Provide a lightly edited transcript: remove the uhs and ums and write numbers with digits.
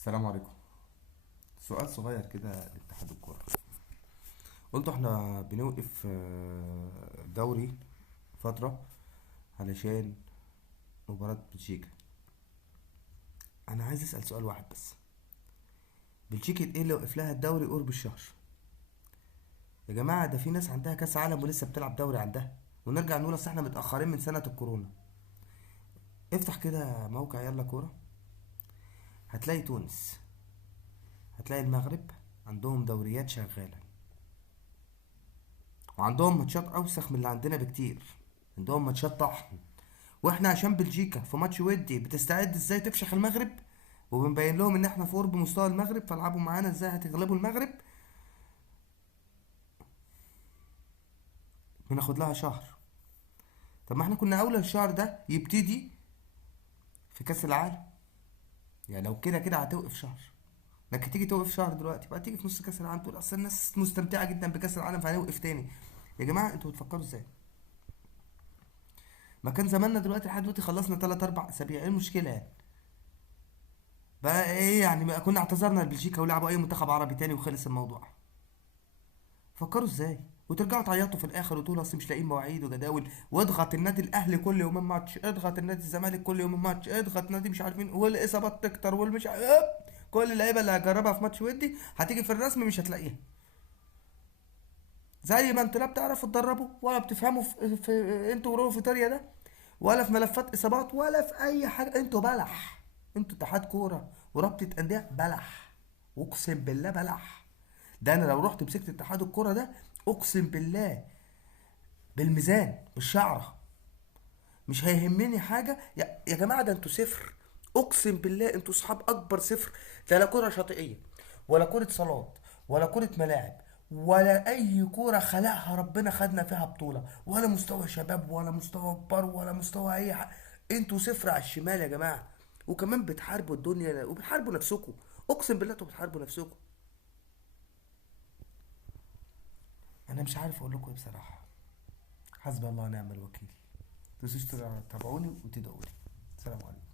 السلام عليكم. سؤال صغير كده لاتحاد الكرة. قلتوا احنا بنوقف دوري فترة علشان مباراة بلجيكا. انا عايز اسأل سؤال واحد بس. بلجيكا ايه اللي وقف لها الدوري قرب الشهر؟ يا جماعة ده في ناس عندها كاس عالم ولسه بتلعب دوري عندها، ونرجع نقول اصل احنا متأخرين من سنة الكورونا. افتح كده موقع يلا كورة، هتلاقي تونس، هتلاقي المغرب عندهم دوريات شغالة، وعندهم ماتشات اوسخ من اللي عندنا بكتير. عندهم ماتشات طحن. واحنا عشان بلجيكا في ماتش ودي بتستعد ازاي تفشخ المغرب، وبنبين لهم ان احنا في قرب مستوى المغرب، فالعبوا معانا ازاي هتغلبوا المغرب. بناخد لها شهر. طب ما احنا كنا اولى الشهر ده يبتدي في كاس العالم. يعني لو كده كده هتوقف شهر، انك تيجي توقف شهر دلوقتي بقى تيجي في نص كاس العالم تقول اصل الناس مستمتعه جدا بكاس العالم فهنوقف تاني. يا جماعه انتوا بتفكروا ازاي؟ ما كان زماننا دلوقتي لحد دلوقتي خلصنا 3 4 اسابيع، ايه المشكله يعني؟ بقى ايه يعني؟ بقى كنا اعتذرنا لبلجيكا ولعبوا اي منتخب عربي تاني وخلص الموضوع. فكروا ازاي؟ وترجعوا تعيطوا في الاخر وتقولوا اصل مش لاقيين مواعيد وجداول، واضغط النادي الاهلي كل يومين ماتش، اضغط النادي الزمالك كل يومين ماتش، اضغط نادي مش عارفين، والاصابات تكتر والمش كل اللعيبه اللي هجربها في ماتش ودي هتيجي في الرسم مش هتلاقيها. زي ما انتوا لا بتعرفوا تدربوا ولا بتفهموا في انتوا وروح في طريقه ده، ولا في ملفات اصابات ولا في اي حاجه. انتوا بلح. انتوا اتحاد كوره ورابطه انديه بلح. اقسم بالله بلح. ده انا لو رحت مسكت اتحاد الكوره ده، اقسم بالله بالميزان بالشعره مش هيهمني حاجه. يا جماعه ده انتوا صفر. اقسم بالله انتوا صحاب اكبر صفر. لا كره شاطئيه، ولا كره صالات، ولا كره ملاعب، ولا اي كوره خلقها ربنا خدنا فيها بطوله، ولا مستوى شباب ولا مستوى كبار ولا مستوى اي حاجه. انتوا صفر على الشمال يا جماعه. وكمان بتحاربوا الدنيا وبتحاربوا نفسكم. اقسم بالله انتوا بتحاربوا نفسكم. انا مش عارف اقول لكم ايه بصراحه. حسبي الله ونعم الوكيل. تنسوش تتابعوني وتدعوا لي. سلام عليكم.